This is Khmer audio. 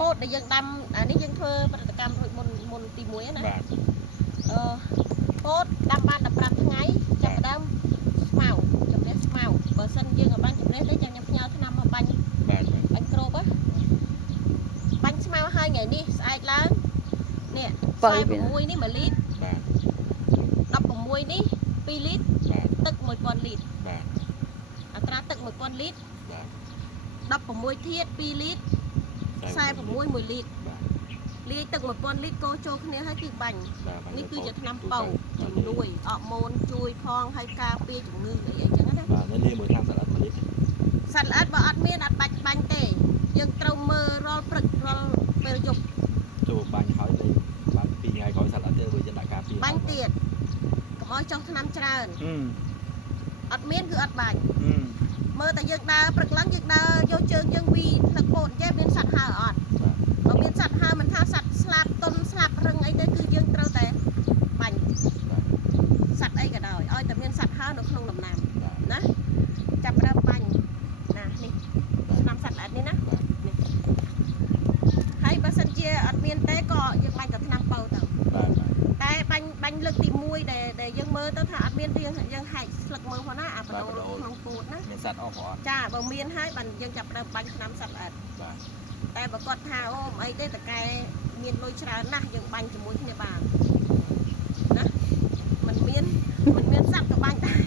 ពោតដែលយើងដាំអានេះយើងធ្វើប្រតិកម្មរួចមុនទី1ណាពោតដាំបាន15ថ្ងៃចាប់ដើមស្មៅជំនះស្មៅបើសិនយើងឲ្យបាញ់ជំនះទេចាំខ្ញុំផ្ញើថ្នាំមកបាញ់ក្របបាញ់ស្មៅហើយថ្ងៃនេះស្អែកឡើងនេះ46នេះ1លីត្រ16នេះ2លីត្រទឹក1000លីត្រអត្រាទឹក1000លីត្រ16ធាតុ2លីត្រ46 1លីត្រលាយទឹក1000លីត្រកូរចូលគ្នាហើយគឺបាញ់នេះគឺជាថ្នាំប៉ូជំនួយអរម៉ូនជួយផងហើយការពារជំងឺអីចឹងណាបាទនៅលាយមួយថ្នាំសត្វល្អិត1លីត្រសត្វល្អិតបើអត់មានអត់បាច់បាញ់ទេយើងត្រូវមើលរាល់ព្រឹករាល់ពេលយប់ចូលបាញ់ហើយលេងបាញ់2ថ្ងៃក្រោយសត្វល្អិតទៅវាจะដាក់ការពារបាញ់ទៀតកុំឲ្យចុះថ្នាំច្រើនអត់មានគឺអត់បាញ់មើលតែយើងដើរព្រឹកឡើងយើងដើរយកជើងយើងវីផ្លឹកពោតចេះមានសត្វហើអត់បើមានសត្វហើមិនថាសត្វស្លាប់តុនស្លាប់រឹងអីទេគឺយើងត្រូវតែបាញ់សត្វអីក៏ដោយឲ្យតែមានសត្វហើនៅក្នុងដំណាំណាចាប់ដើមបាញ់ណានេះឆ្នាំសត្វល្អិតនេះណានេះហើយបើសិនជាអត់មានទេក៏យើងបាញ់តែថ្នាំប៉ូទៅតែបាញ់លើកទី1ដែលយើងមើលទៅថាអត់មានទេយើងហែកស្លឹកមើលផងណាអាបដូរក្នុងពោតណាមានសត្វអស់ក៏អត់ចាបើមានហើយបានយើងចាប់ដើមបាញ់ថ្នាំសត្វល្អិតតែបើគាត់ថាអូអីទេតកែមានលុយច្រើនណាស់យើងបាញ់ជាមួយគ្នាបានណាមិនមានសត្វក៏បាញ់ដែរ